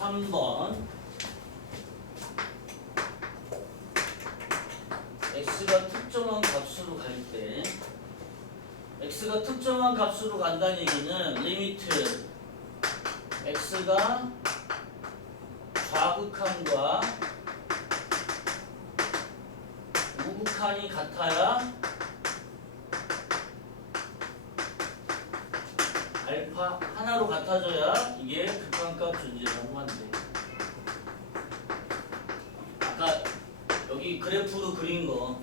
3번 x가 특정한 값으로 갈 때 x가 특정한 값으로 간다는 얘기는 리미트 x가 좌극한과 우극한이 같아야 알파 하나로 같아져야 이게 극한값 존재라고 하는데, 아까 여기 그래프로 그린 거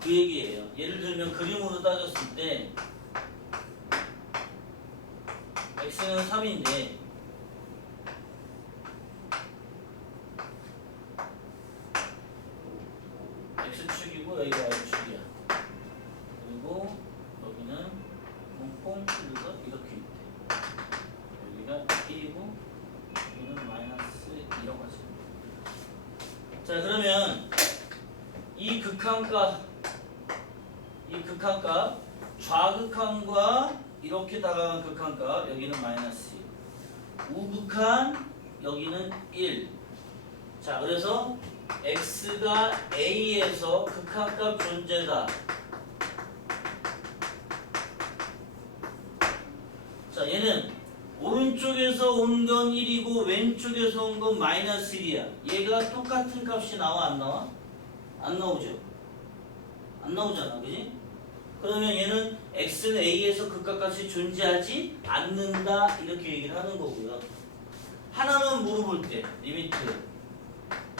그 얘기예요. 예를 들면 그림으로 따졌을 때 x는 3인데 x축이고 여기가 y축이야. 그리고 여기는 뽕뽕 뚫려서 이렇게 있대. 여기가 1이고 여기는 마이너스 2라고 하죠. 자, 그러면 이 극한값 좌극한과 이렇게 다가간 극한값 여기는 마이너스 1, 우극한 여기는 1. 자, 그래서 x가 a에서 극한값 존재다. 자, 얘는 오른쪽에서 온 건 1이고 왼쪽에서 온 건 마이너스 1이야. 얘가 똑같은 값이 나와 안 나와? 안 나오죠? 안 나오잖아, 그지? 그러면 얘는 x는 a에서 극한값이 존재하지 않는다 이렇게 얘기를 하는 거고요. 하나만 물어볼 때 리미트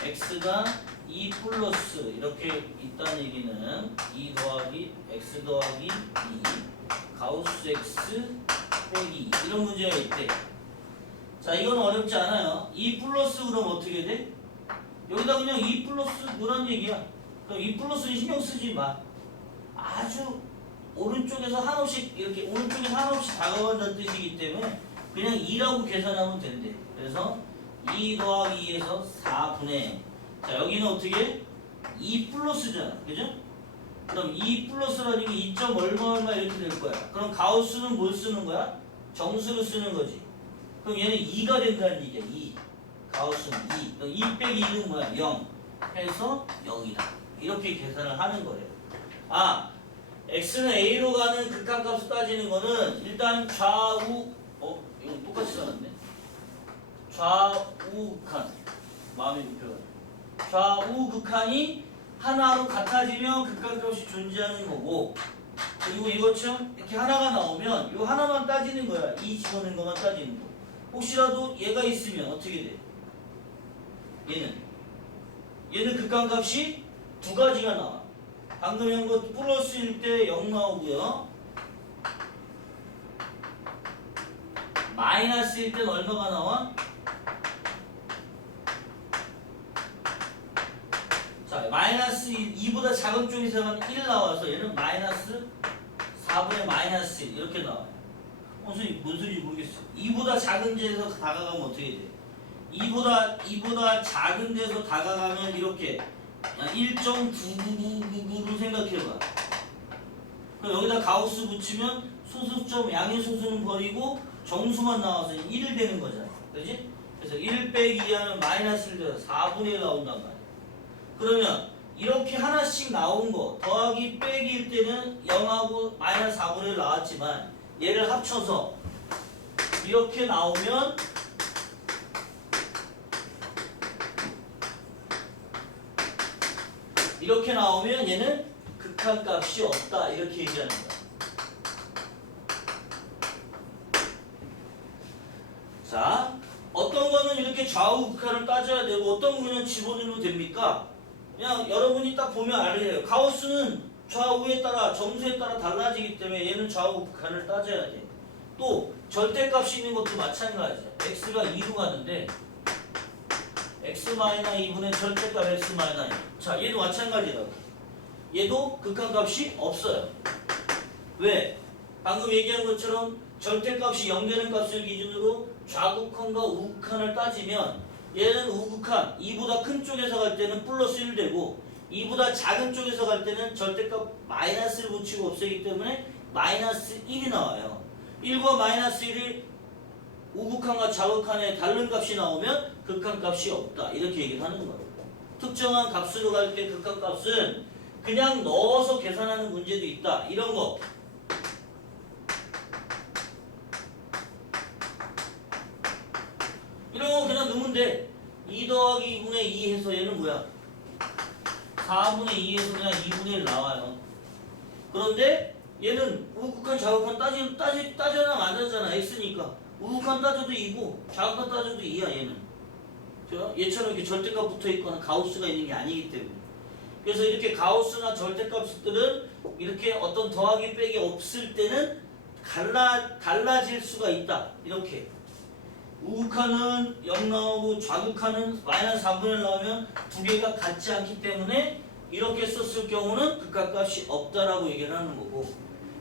x가 2 플러스 이렇게 있다는 얘기는 2 더하기 x 더하기 2 가우스 x 빼기 2 이런 문제가 있대. 자, 이건 어렵지 않아요. 2 플러스 그럼 어떻게 돼? 여기다 그냥 2 플러스 뭐란 얘기야. 그럼 2 플러스는 신경 쓰지 마. 아주 오른쪽에서 한없이 이렇게 오른쪽에서 한없이 다가간다는 뜻이기 때문에 그냥 2라고 계산하면 된대. 그래서 2 더하기 2에서 4분의, 자, 여기는 어떻게? 2 플러스잖아. 그죠? 그럼 2 플러스라는 게 2점 얼마 이렇게 될 거야. 그럼 가우스는 뭘 쓰는 거야? 정수를 쓰는 거지. 그럼 얘는 2가 된다는 얘기야. 2. 가우스는 2. 그럼 2 빼기 2는 뭐야? 0. 해서 0이다. 이렇게 계산을 하는 거예요. 아, x는 a로 가는 극한값을 따지는 거는 일단 좌우, 이거 똑같이 써놨네. 좌우 극한. 마음이 급해가지고. 좌우 극한이 하나로 같아지면 극한값이 존재하는 거고, 그리고 이것처럼 이렇게 하나가 나오면 이거 하나만 따지는 거야. 이 집어넣는 것만 따지는 거. 혹시라도 얘가 있으면 어떻게 돼? 얘는 극한값이 두 가지가 나와. 방금 한 거 플러스일 때 0 나오고요. 마이너스일 때는 얼마가 나와? 자, 마이너스 2보다 작은 쪽에서만 1 나와서 얘는 마이너스 4분의 마이너스 1 이렇게 나와요. 선생님 뭔 소리인지 모르겠어. 2보다 작은 데에서 다가가면 어떻게 돼? 2보다 작은 데서 다가가면 이렇게 1.99999로 생각해봐. 그럼 여기다 가우스 붙이면 소수점 양의 소수는 버리고 정수만 나와서 1을 되는 거잖아. 그렇지? 그래서 1 빼기 2 하면 마이너스 1 돼서 4분의 1 나온단 말이야. 그러면 이렇게 하나씩 나온 거 더하기 빼기일 때는 0하고 마이너스 4분의 1 나왔지만 얘를 합쳐서 이렇게 나오면 얘는 극한값이 없다 이렇게 얘기하는 거야. 자, 어떤 거는 이렇게 좌우 극한을 따져야 되고 어떤 거는 집어넣으면 됩니까? 그냥 여러분이 딱 보면 알아요. 가우스는 좌우에 따라 정수에 따라 달라지기 때문에 얘는 좌우 극한을 따져야 돼. 또 절대값이 있는 것도 마찬가지야. x가 2로 가는데 x-2분의 절대값 x-2. 자, 얘도 마찬가지라고. 얘도 극한값이 없어요. 왜? 방금 얘기한 것처럼 절대값이 0 되는 값을 기준으로 좌극한과 우극한을 따지면 얘는 우극한 2보다 큰 쪽에서 갈 때는 플러스 1 되고 2보다 작은 쪽에서 갈 때는 절대값 마이너스를 붙이고 없애기 때문에 마이너스 1이 나와요. 1과 마이너스 1이 우극한과 좌극한의 다른 값이 나오면 극한값이 없다. 이렇게 얘기를 하는 거예요. 특정한 값으로 갈 때 극한값은 그냥 넣어서 계산하는 문제도 있다. 이런 거. 이런 거 그냥 넣으면 돼. 2 더하기 2분의 2 해서 얘는 뭐야? 4분의 2에서 그냥 2분의 1 나와요. 그런데 얘는 우극한 좌극한 따져나 맞았잖아. x니까. 우극한 따져도 2고 좌극한 따져도 2야 얘는. 얘처럼 이렇게 절대값 붙어있거나 가우스가 있는 게 아니기 때문에. 그래서 이렇게 가우스나 절대값들은 이렇게 어떤 더하기 빼기 없을 때는 달라질 수가 있다. 이렇게. 우극한은 0 나오고 좌극한은 마이너스 4분의 1 나오면 두 개가 같지 않기 때문에 이렇게 썼을 경우는 극한값이 없다라고 얘기를 하는 거고,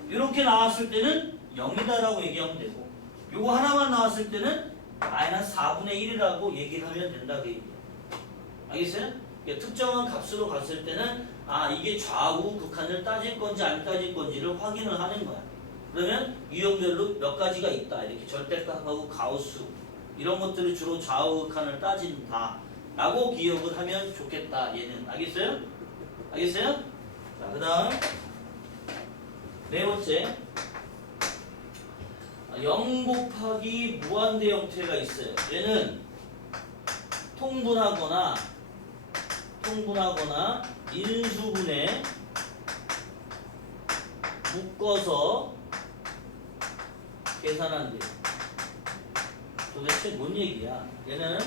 이렇게 나왔을 때는 0이다라고 얘기하면 되고, 요거 하나만 나왔을 때는 마이너스 4분의 1이라고 얘기를 하면 된다 그 얘기예요. 알겠어요? 그러니까 특정한 값으로 갔을 때는 이게 좌우 극한을 따질 건지 안 따질 건지를 확인을 하는 거야. 그러면 유형별로 몇 가지가 있다. 이렇게 절대값하고 가우스 이런 것들을 주로 좌우 극한을 따진다 라고 기억을 하면 좋겠다. 얘는 알겠어요? 알겠어요? 자, 그 다음 네 번째, 0 곱하기 무한대 형태가 있어요. 얘는 통분하거나 인수분해 묶어서 계산한대요. 도대체 뭔 얘기야? 얘는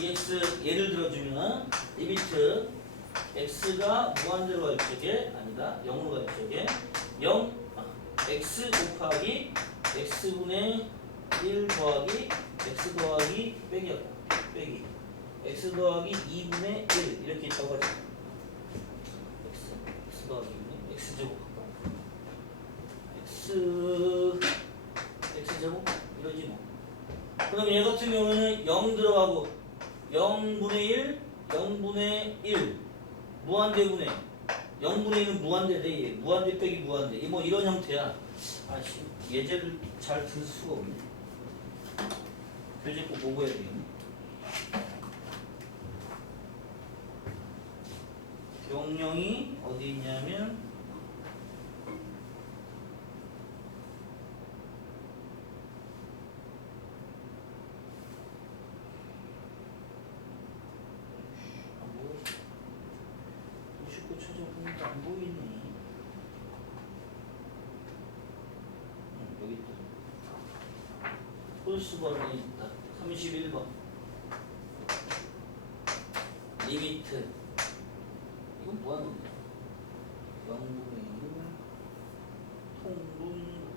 EX 예를 들어주면 리미트 X가 무한대로 갈 적에 아니다 0으로 갈 적에 X 곱하기 X분의 1 더하기 X 더하기 빼기 X 더하기 2분의 1 이렇게 있다고 하죠. X 더하기 2분의 X제곱 X제곱 이러지 뭐. 그럼 얘 같은 경우는 0 들어가고 0분의 1 무한대분의 0분의 1은 무한대대. 무한대 빼기 무한대. 뭐 이런 형태야. 예제를 잘 들 수가 없네. 교재 꼭 보고 해야 되겠네. 명령이 어디 있냐면 찾아보니까 안 보이네. 여기 있다. 홀수번에 있다. 31번. 리미트. 이건 뭐하는 거야? 0분의 1 통분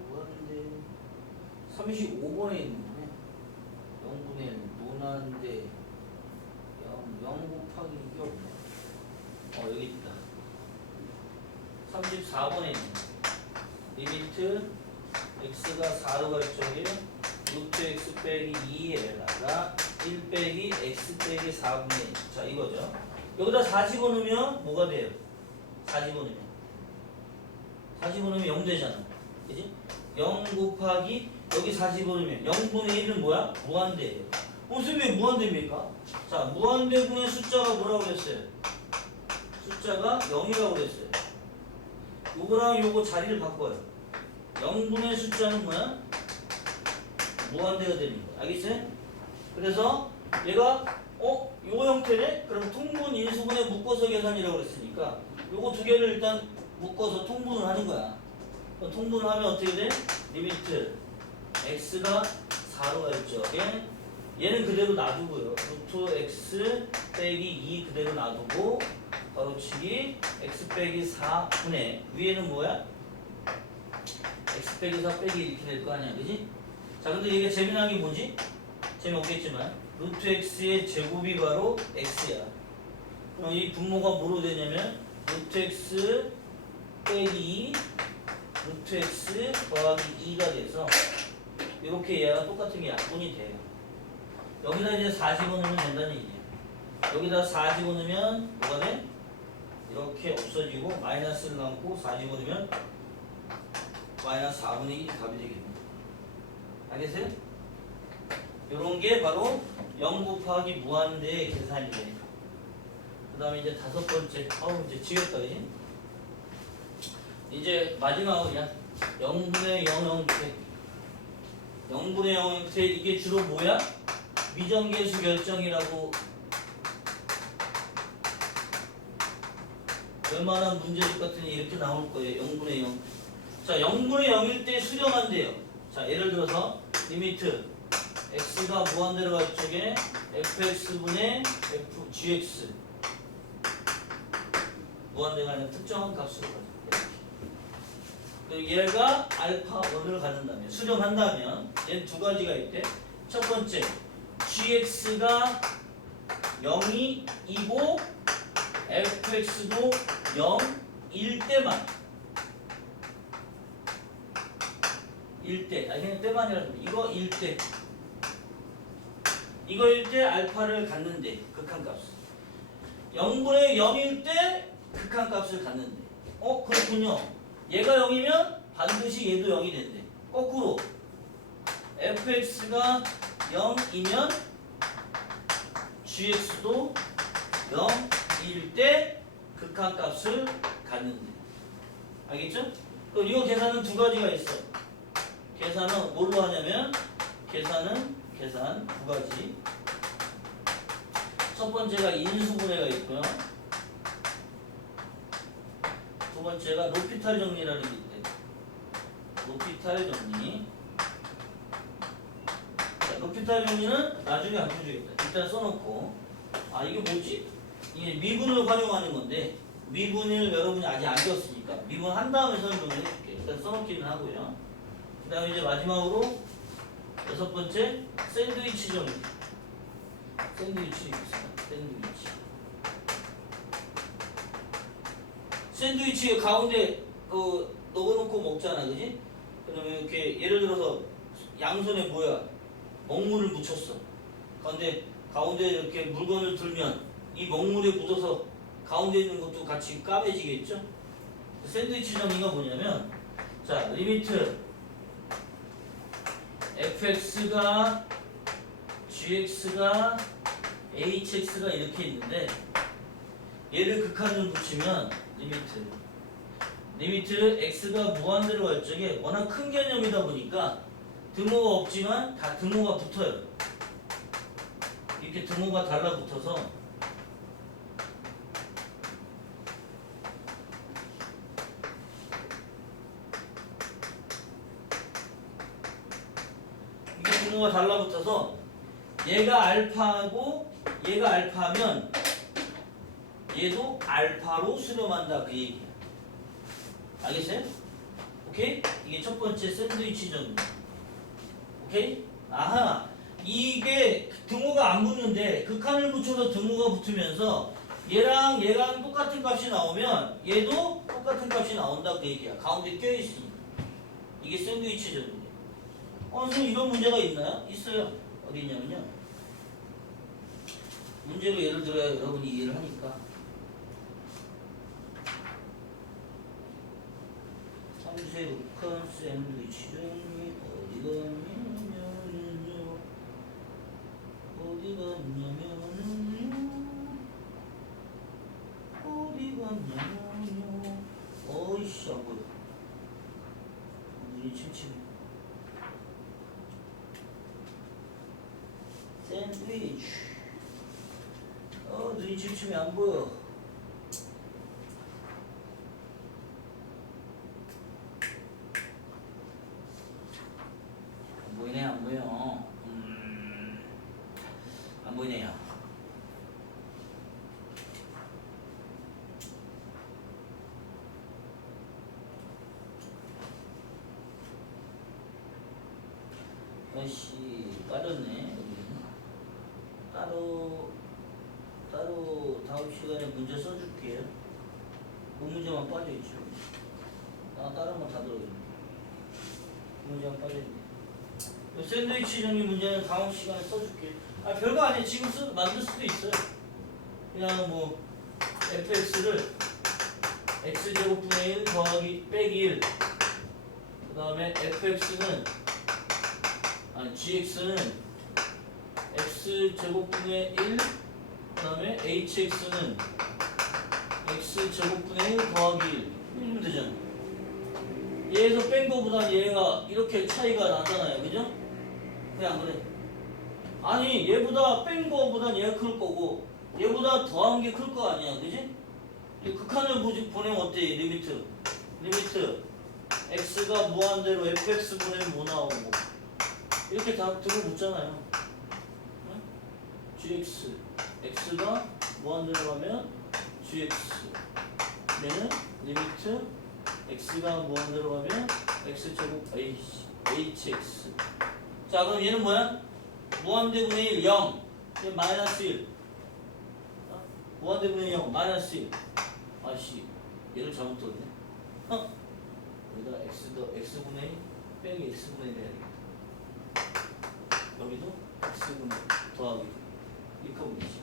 무한대. 35번에 있는 거네. 0분의 1 무한대 0 곱하기 이게 없네. 여기 있다. 34번에 있는 리미트 x가 4로 갈 적에 루트 x 빼기 2에다가 1 빼기 x 빼기 4분의 1. 자, 이거죠. 여기다 4 집어넣으면 뭐가 돼요? 4 집어넣으면 0 되잖아. 그지? 0 곱하기 여기 4 집어넣으면 0분의 1은 뭐야? 무한대예요. 선생님 왜 무한대입니까? 자, 무한대분의 숫자가 뭐라고 그랬어요? 숫자가 0이라고 그랬어요. 요거랑 요거 자리를 바꿔요. 0분의 숫자는 뭐야? 무한대가 되는 거야. 알겠어요? 그래서 얘가 요 형태네? 그럼 통분 인수분해 묶어서 계산이라고 그랬으니까 요거 두 개를 일단 묶어서 통분을 하는 거야. 통분을 하면 어떻게 돼? 리미트 x가 4로 갈 적에 얘는 그대로 놔두고요. 루트 x 빼기 2 그대로 놔두고 가로치기 x 빼기 4분의 위에는 뭐야? x 빼기 4 빼기 이렇게 될 거 아니야, 그지? 자, 근데 이게 재미난 게 뭐지? 재미없겠지만 루트 x의 제곱이 바로 x야. 그럼 이 분모가 뭐로 되냐면 루트 x 빼기 2 루트 x 더하기 2가 돼서 이렇게 얘랑 똑같은 게 약분이 돼요. 여기다 이제 4 집어넣으면 된다는 얘기예요. 여기다 4 집어넣으면 뭐가 돼? 이렇게 없어지고 마이너스를 남고 4 집어넣으면 마이너스 4분의 1이 답이 되겠네. 알겠어요? 요런 게 바로 0 곱하기 무한대의 계산이래. 그 다음에 이제 다섯 번째. 이제 지겹다, 그지? 이제 마지막이야. 0분의 0 형태. 0분의 0 형태, 이게 주로 뭐야? 미정계수 결정이라고 웬만한 문제집 같은 게 이렇게 나올 거예요. 0분의 0. 자, 0분의 0일 때 수렴한대요. 자, 예를 들어서 리미트 x가 무한대로 갈 적에 fx분의 gx 무한대가 아니라 특정한 값으로 가죠. 얘가 알파 1을 갖는다면, 수렴한다면 얘는 두 가지가 있대. 첫 번째, gx가 0이 2고 fx도 0일 때만, 1때, 그냥 때만이라도 이거 1때, 이거일 때 알파를 갖는데 극한값 0분의 0일 때 극한값을 갖는데, 그렇군요. 얘가 0이면 반드시 얘도 0이 된대. 거꾸로 fx가 0이면 gx도 0일 때 극한값을 갖는데. 알겠죠? 그럼 이거 계산은 두 가지가 있어. 계산은 뭘로 하냐면 계산 두 가지. 첫 번째가 인수분해가 있고요. 두 번째가 로피탈 정리라는 게 있대. 로피탈 정리. 자, 로피탈 정리는 나중에 안 해주겠다. 일단 써놓고. 이게 뭐지? 이게 미분을 활용하는 건데, 미분을 여러분이 아직 안 배웠으니까 미분 한 다음에 설명을 해줄게. 일단 써놓기는 하고요. 그 다음에 이제 마지막으로 여섯 번째, 샌드위치 정리. 샌드위치 있습니다. 샌드위치 가운데 넣어놓고 먹잖아, 그지? 그러면 이렇게 예를 들어서 양손에 먹물을 묻혔어. 그런데 가운데 이렇게 물건을 들면 이 먹물에 묻어서 가운데 있는 것도 같이 까매지겠죠? 샌드위치 정리가 뭐냐면, 자, 리미트 fx가 gx가 hx가 이렇게 있는데, 얘를 극한을 붙이면 리미트 x가 무한대로 갈 적에 워낙 큰 개념이다 보니까 등호가 없지만 다 등호가 붙어요. 이렇게 등호가 달라붙어서 이게 등호가 달라붙어서 얘가 알파고 얘가 알파면 얘도 알파로 수렴한다, 그 얘기야. 알겠어요? 오케이? 이게 첫 번째 샌드위치 정리. 오케이? 아하, 이게 등호가 안 붙는데 극한을 붙여서 등호가 붙으면서 얘랑 얘랑 똑같은 값이 나오면 얘도 똑같은 값이 나온다, 그 얘기야. 가운데 껴있으니까. 이게 샌드위치 정리. 선생님, 이런 문제가 있나요? 있어요. 어디 있냐면요, 문제로 예를 들어야 여러분이 이해를 하니까. 삼수의 극한 샌드위치 정리. 어디 갔냐면요. 어이씨, 안 보여. 눈이 침침해. 샌드위치. 눈이 침침해, 안 보여. 안 보이네, 안 보여. 안 보이네요. 아이씨, 빠졌네. 따로 다음 시간에 문제 써줄게요. 그 문제만 빠져있죠. 다른 건 다 들어있네. 그 문제만 빠져있네. 샌드위치 정리 문제는 다음 시간에 써줄게. 별거 아니에요. 지금 만들 수도 있어요. 그냥 뭐 fx를 x제곱분의 1 더하기 빼기 1, 그 다음에 fx는 gx는 x제곱분의 1 그 다음에 hx는 x제곱분의 1 더하기 1 이러면 되잖아. 얘에서 뺀 거보다 얘가 이렇게 차이가 나잖아요. 그죠? 그래 안 그래? 아니 얘보다 뺀 거보다 얘가 클 거고 얘보다 더한 게 클 거 아니야. 그지? 이 극한을 보내면 어때? 리미트 x가 무한대로 fx분의 뭐 나오고 이렇게 다 들어붙잖아요. 응? gx x가 무한대로 가면 gx 얘는 리미트 x가 무한대로 가면 x제곱 hx. 자 그럼 얘는 뭐야? 무한대분의 1 0 얘 마이너스 1 무한대분의 0 마이너스 1 아씨 얘를 잘못 떴네. 여기다 x분의 1 빼기 x분의 1 해야겠다. 여기도 x분의 1 더하기 이렇게 하면 되지.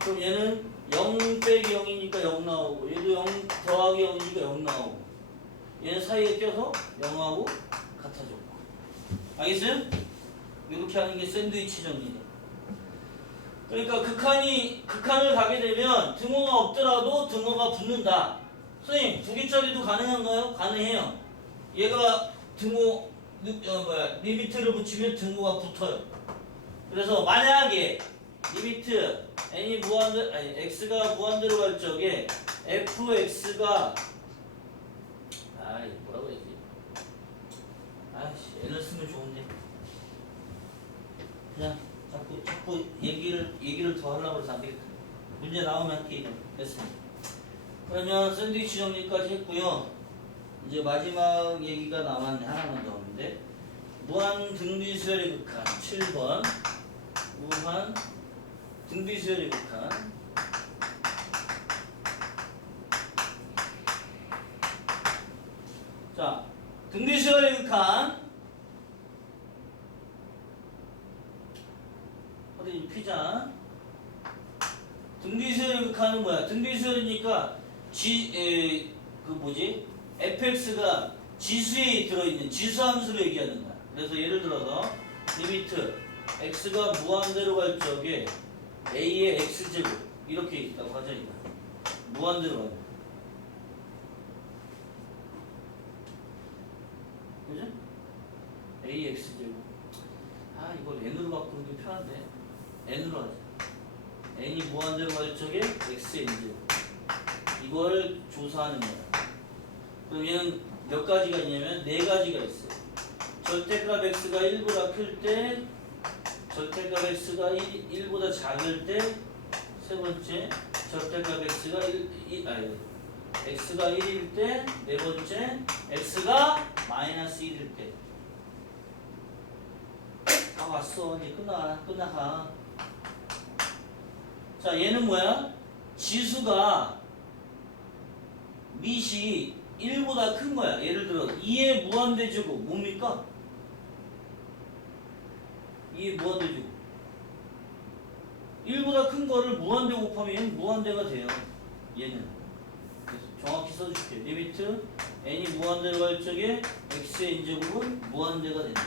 그럼 얘는 0 빼기 0이니까 0 나오고 얘도 0 더하기 0이니까 0 나오고 얘는 사이에 껴서 0하고 같아졌고. 알겠어요? 이렇게 하는 게 샌드위치 정리네. 그러니까 극한을 가게 되면 등호가 없더라도 등호가 붙는다. 선생님, 두 개짜리도 가능한가요? 가능해요. 얘가 등호 리미트를 붙이면 등호가 붙어요. 그래서 만약에 리미트 n이 x가 무한대로 갈 적에 fx가 뭐라고 해야지? n을 쓰면 좋은데. 그냥 자꾸 얘기를 더 하려고 해서 안 되겠다. 문제 나오면 할게. 됐습니다. 그러면 샌드위치 정리까지 했고요. 이제 마지막 얘기가 남았네. 하나만 더 없는데 무한 등비수열의 극한 7번 무한 등비수열의 극한. 자, 등비수열의 극한 어디 피자. 등비수열의 극한은 뭐야? 등비수열이니까 fx가 지수에 들어있는 지수 함수를 얘기하는 거야. 그래서 예를 들어서 리미트 x가 무한대로 갈 적에 a의 x제곱 이렇게 있다고 하자. 이거 무한대로 가요. 그죠? a x제곱. 이걸 n으로 바꾸는 게 편한데 n으로 하자. n이 무한대로 갈 적에 x의 n제곱. 이걸 조사하는 거야. 그럼 얘는 몇 가지가 있냐면 네 가지가 있어요. 절대값 x가 1보다 클 때, 절대값 x가 1보다 작을 때, 세 번째 절대값 x가 x가 1일 때, 네 번째 x가 마이너스 1일 때. 왔어. 이제 끝나가. 자, 얘는 뭐야? 지수가 밑이 1보다 큰 거야. 예를 들어 2의 무한대제곱 뭡니까? 2의 무한대제곱 1보다 큰 거를 무한대 곱하면 무한대가 돼요. 얘는 그래서 정확히 써줄게. 리미트 n이 무한대로 갈 적에 x의 n제곱은 무한대가 된다.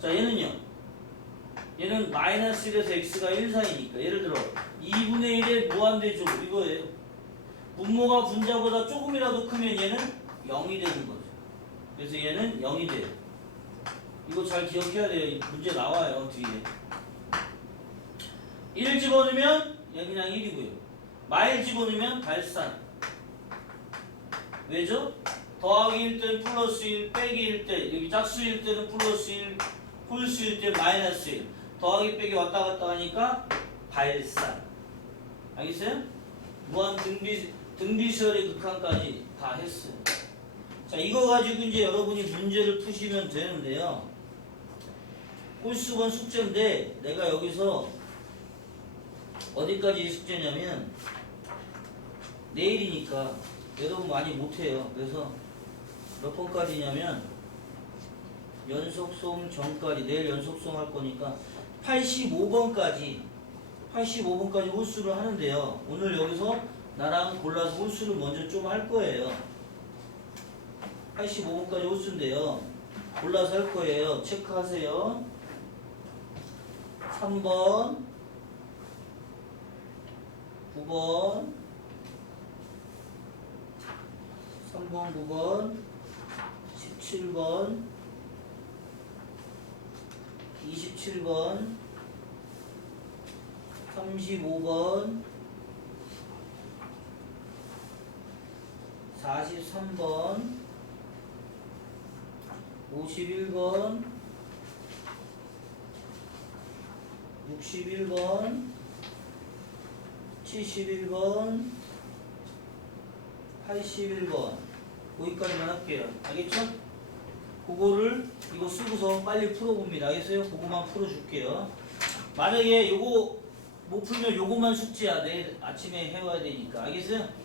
자, 얘는 마이너스 1에서 x가 1 사이니까 예를 들어 2분의 1의 무한대제곱 이거예요. 분모가 분자보다 조금이라도 크면 얘는 0이 되는 거죠. 그래서 얘는 0이 돼요. 이거 잘 기억해야 돼요. 문제 나와요. 뒤에 1 집어넣으면 얘 그냥 1이고요. 마일 집어넣으면 발산. 왜죠? 더하기 1 때는 플러스 1, 빼기 1 때 여기 짝수일 때는 플러스 1, 홀수일 때 마이너스 1. 더하기 빼기 왔다 갔다 하니까 발산. 알겠어요? 무한 등비수열의 극한까지 다 했어요. 자, 이거 가지고 이제 여러분이 문제를 푸시면 되는데요. 홀수건 숙제인데 내가 여기서 어디까지 숙제냐면 내일이니까 여러분 많이 못해요. 그래서 몇 번까지냐면 연속송 전까지 내일 연속송 할 거니까 85번까지 홀수를 하는데요. 오늘 여기서 나랑 골라서 홀수를 먼저 좀 할 거예요. 85번까지 홀수인데요. 골라서 할 거예요. 체크하세요. 3번, 9번, 3번, 9번, 17번, 27번, 35번, 43번, 51번, 61번, 71번, 81번 거기까지만 할게요. 알겠죠? 그거를 이거 쓰고서 빨리 풀어봅니다. 알겠어요? 그거만 풀어줄게요. 만약에 요거 못 풀면 요거만 숙제야. 내일 아침에 해와야 되니까. 알겠어요?